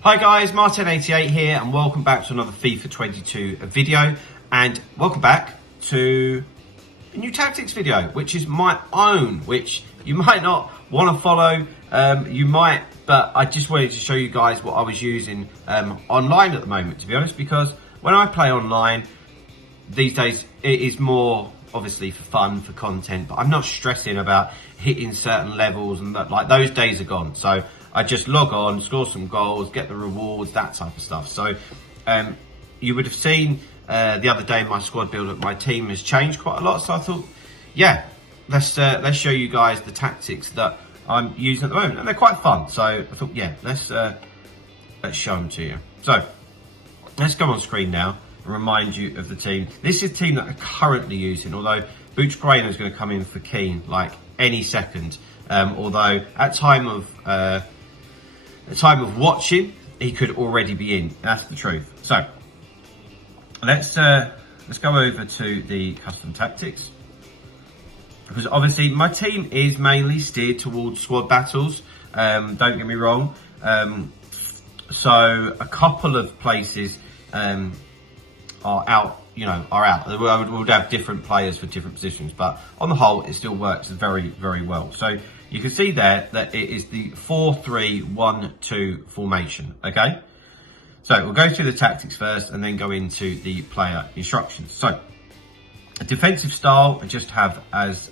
Hi guys, Martin88 here and welcome back to another FIFA 22 video, and welcome back to a new tactics video, which is my own, which you might not want to follow, you might, but I just wanted to show you guys what I was using online at the moment, to be honest, because when I play online these days it is more obviously for fun, for content, but I'm not stressing about hitting certain levels, and that, like, those days are gone. So I just log on, score some goals, get the rewards, that type of stuff. So you would have seen the other day in my squad build up, my team has changed quite a lot. So I thought, yeah, let's show you guys the tactics that I'm using at the moment, and they're quite fun. So I thought, yeah, let's show them to you. So let's go on screen now and remind you of the team. This is the team that I'm currently using, although Boots Pereira is going to come in for Keane like any second. Although at time of watching, he could already be in. That's the truth. So let's go over to the custom tactics, because obviously my team is mainly steered towards squad battles. Don't get me wrong. So a couple of places are out. Are out. We'll have different players for different positions, but on the whole, it still works very, very well. So you can see there that it is the 4-3-1-2 formation, okay? So we'll go through the tactics first and then go into the player instructions. So a defensive style I just have as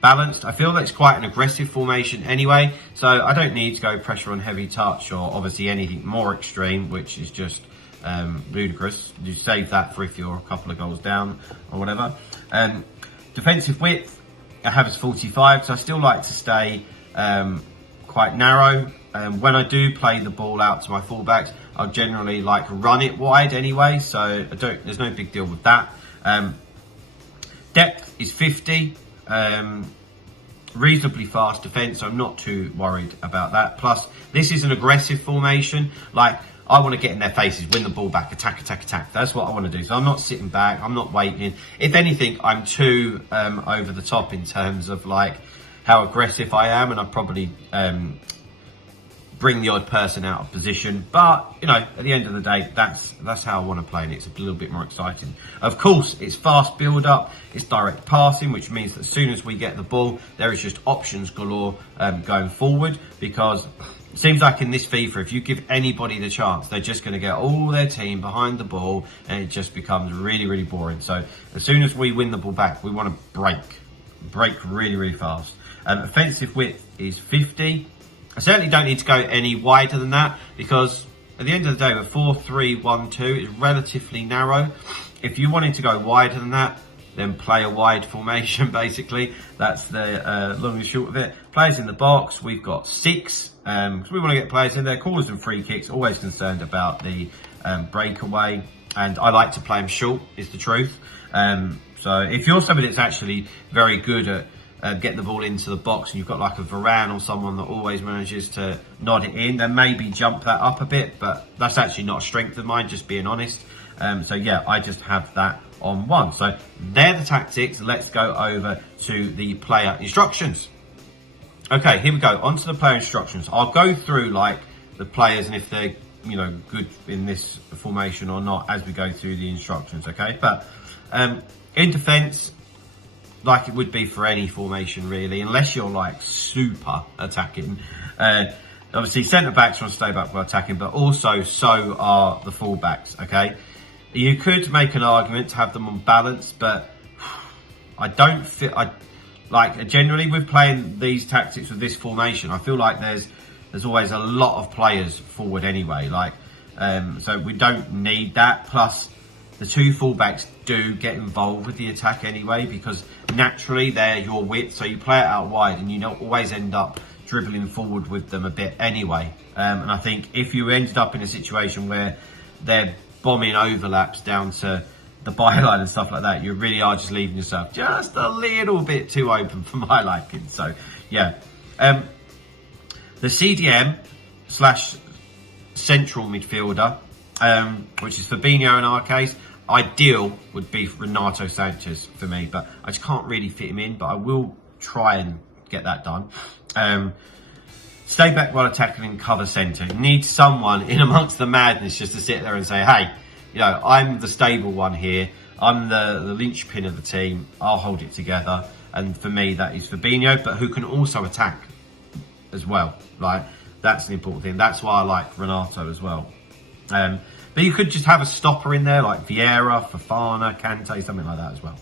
balanced. I feel that it's quite an aggressive formation anyway, so I don't need to go pressure on heavy touch or obviously anything more extreme, which is just ludicrous. You save that for if you're a couple of goals down or whatever. Defensive width I have as 45, so I still like to stay quite narrow. When I do play the ball out to my fullbacks, I'll generally like run it wide anyway, so there's no big deal with that. Depth is 50. Reasonably fast defense, so I'm not too worried about that. Plus, this is an aggressive formation. Like, I want to get in their faces, win the ball back, attack, attack, attack. That's what I want to do. So I'm not sitting back. I'm not waiting. If anything, I'm too over the top in terms of like how aggressive I am, and I probably bring the odd person out of position. But at the end of the day, that's how I want to play, and it's a little bit more exciting. Of course, it's fast build up. It's direct passing, which means that as soon as we get the ball, there is just options galore going forward, because it seems like in this FIFA, if you give anybody the chance, they're just going to get all their team behind the ball, and it just becomes really, really boring. So as soon as we win the ball back, we want to break really, really fast. Offensive width is 50. I certainly don't need to go any wider than that, because at the end of the day, the 4-3-1-2 is relatively narrow. If you wanted to go wider than that, then play a wide formation, basically. That's the long and short of it. Players in the box, we've got 6, because we want to get players in there. Corners and free kicks, always concerned about the breakaway, and I like to play them short, is the truth. So if you're somebody that's actually very good at getting the ball into the box, and you've got like a Varane or someone that always manages to nod it in, then maybe jump that up a bit, but that's actually not a strength of mine, just being honest. So yeah, I just have that on 1. So they're the tactics. Let's go over to the player instructions. Okay, here we go, onto the player instructions. I'll go through like the players and if they're good in this formation or not as we go through the instructions, okay? But in defense, like it would be for any formation really, unless you're like super attacking. Obviously centre backs want to stay back while attacking, but also so are the full backs, okay? You could make an argument to have them on balance, but I don't feel, generally with playing these tactics with this formation, I feel like there's always a lot of players forward anyway, so we don't need that. Plus the 2 fullbacks do get involved with the attack anyway, because naturally they're your width, so you play it out wide and you always end up dribbling forward with them a bit anyway. And I think if you ended up in a situation where they're bombing overlaps down to the byline and stuff like that, you really are just leaving yourself just a little bit too open for my liking. So yeah, the CDM / central midfielder, which is Fabinho in our case. Ideal would be Renato Sanchez for me, but I just can't really fit him in, but I will try and get that done. stay back while attacking and cover centre. You need someone in amongst the madness just to sit there and say, hey, you know, I'm the stable one here. I'm the linchpin of the team. I'll hold it together. And for me, that is Fabinho, but who can also attack as well. Like, that's an important thing. That's why I like Renato as well. But you could just have a stopper in there, like Vieira, Fofana, Kante, something like that as well.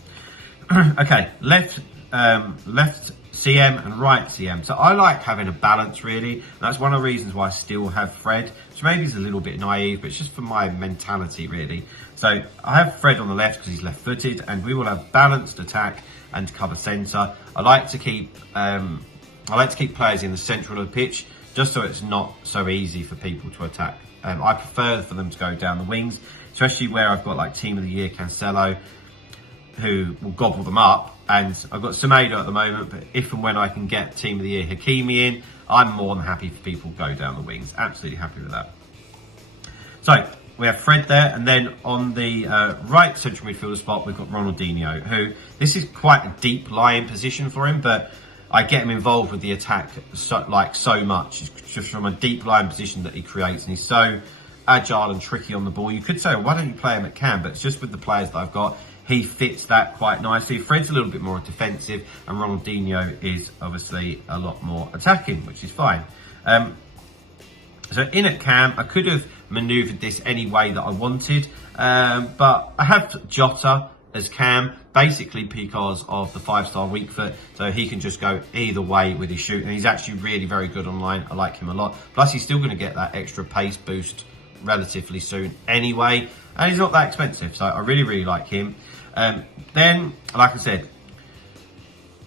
Okay, left CM and right CM. So I like having a balance, really. And that's one of the reasons why I still have Fred, which maybe is a little bit naive, but it's just for my mentality, really. So I have Fred on the left because he's left-footed, and we will have balanced attack and cover centre. I like to keep players in the central of the pitch, just so it's not so easy for people to attack. I prefer for them to go down the wings, especially where I've got like Team of the Year Cancelo, who will gobble them up. And I've got Semedo at the moment, but if and when I can get Team of the Year Hakimi in, I'm more than happy for people to go down the wings. Absolutely happy with that. So we have Fred there, and then on the right central midfielder spot, we've got Ronaldinho, who, this is quite a deep lying position for him, but I get him involved with the attack so much. It's just from a deep lying position that he creates, and he's so agile and tricky on the ball. You could say, why don't you play him at cam? But it's just with the players that I've got, he fits that quite nicely. Fred's a little bit more defensive, and Ronaldinho is obviously a lot more attacking, which is fine. So in at cam, I could have manoeuvred this any way that I wanted, but I have Jota as cam, basically because of the 5-star weak foot, so he can just go either way with his shoot, and he's actually really very good online. I like him a lot. Plus, he's still going to get that extra pace boost relatively soon anyway, and he's not that expensive, so I really, really like him. Then, like I said,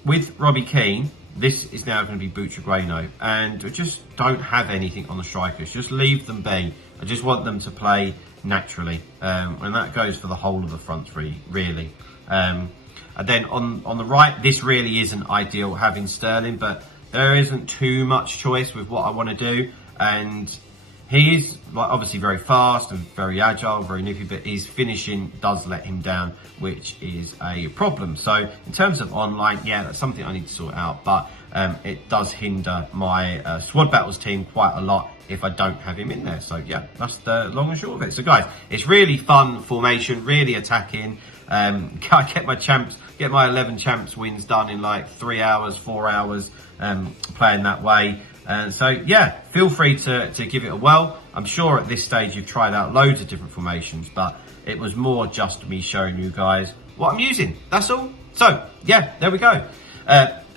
with Robbie Keane, this is now going to be Butragueno, and I just don't have anything on the strikers. Just leave them be. I just want them to play naturally, and that goes for the whole of the front three, really. And then on the right, this really isn't ideal having Sterling, but there isn't too much choice with what I want to do, and he is obviously very fast and very agile, very nippy, but his finishing does let him down, which is a problem. So in terms of online, yeah, that's something I need to sort out, but it does hinder my squad battles team quite a lot if I don't have him in there. So yeah, that's the long and short of it. So guys, it's really fun formation, really attacking. I get my 11 champs wins done in like 3 hours, 4 hours, playing that way. So yeah, feel free to give it a whirl. I'm sure at this stage you've tried out loads of different formations, but it was more just me showing you guys what I'm using. That's all. So yeah, there we go.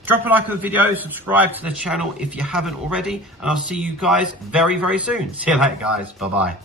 Drop a like on the video, subscribe to the channel if you haven't already, and I'll see you guys very, very soon. See you later, guys. Bye-bye.